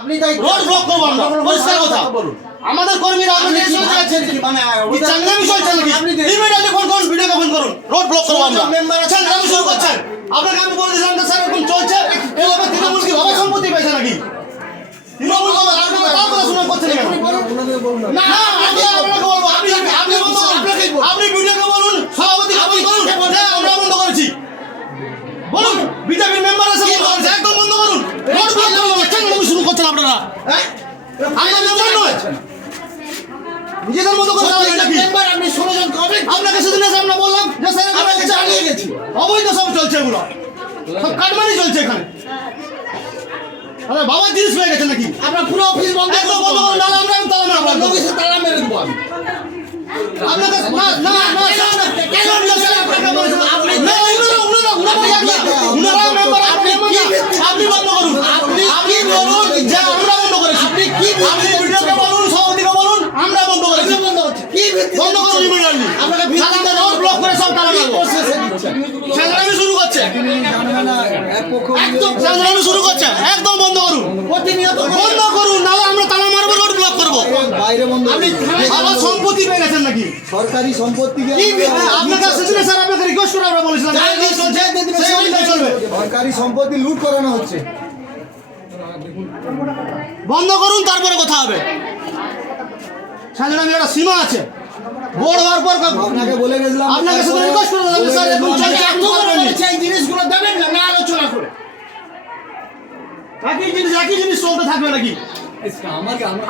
আপনি তাই road block করব আমরা পরিষ্কার কথা বলুন। আমাদের কর্মীরা আমাদের এসে যাচ্ছেন কি মানে কি চাঙ্গামি চলছে নাকি ইমিডিয়েটলি ফোন করুন ভিডিও ফোন করুন রোড ব্লক করব আমরা চাঙ্গামি শুরু করছেন আপনাকে আমি বলে দিলাম যে স্যার এরকম চলছে এইভাবে তৃণমূল কি ভাবে সম্পত্তি পেয়েছে নাকি তৃণমূল বাবা আপনারা কার কথা শুনে করছেন কেন না আমি আপনাকে বলবো আপনি আপনি ভিডিওকে বলুন সভাপতিকে বলুন হ্যাঁ আমরা বন্ধ করেছি বলুন বিজেপির মেম্বার আছে বন্ধ করেছে একদম বন্ধ করুন রোড ব্লক করব চাঙ্গামি শুরু করছেন আপনারা হ্যাঁ আমরা মেম্বার নয় নিজেদের মতো করে চালাবেন নাকি মেম্বার আপনি 16 জন কবে আপনাকে সেদিন এসে আমরা বললাম যে স্যার আপনাকে চালিয়ে গেছি অবৈধ সব চলছে এগুলো সব কাটমানি চলছে এখানে আরে বাবা জিনিস হয়ে গেছে নাকি আপনার পুরো অফিস বন্ধ একদম বন্ধ করুন নাহলে আমরা তালা মারবো লোকেশন তালা মেরে দেবো আমি আপনাকে না না না কেন স্যার আপনাকে বলেছেন আপনি না উনারা মেম্বার আপনি বন্ধ করুন আপনি বলুন যে আমরা বন্ধ করেছি আপনি কি আপনি ভিডিওকে বলুন সভাপতিকে বলুন আমরা বন্ধ করেছি বন্ধ হচ্ছে কি বন্ধ করুন ইমিডিয়েটলি আপনাকে সালামে রোড ব্লক করে সব তালা মারবো সংগ্রামী শুরু করছে একদম সংগ্রামী শুরু করছে একদম বন্ধ করুন প্রতিনিয়ত বন্ধ করুন নাহলে আমরা তালা মারবো রোড ব্লক করবো বাইরে বন্ধ আপনি আবার সম্পত্তি পেয়ে গেছেন নাকি সরকারি সম্পত্তিকে আপনাকে সেদিনে স্যার আপনাকে রিকোয়েস্ট করে আমরা বলেছিলাম সেই অনুযায়ী চলবে সরকারি সম্পত্তি লুট করানো হচ্ছে। বন্ধ করুন তারপরে কথা হবে সংগ্রামী একটা সীমা আছে বড় হওয়ার পর আপনাকে বলে গেছিলাম আপনাকে শুধু রিকোয়েস্ট করে দিলাম স্যার এখন চলছে আপনি পারবেন না। সেই জিনিসগুলো দেবেন না না আলোচনা করে একই জিনিস চলতে থাকবে নাকি আমাকে আপনি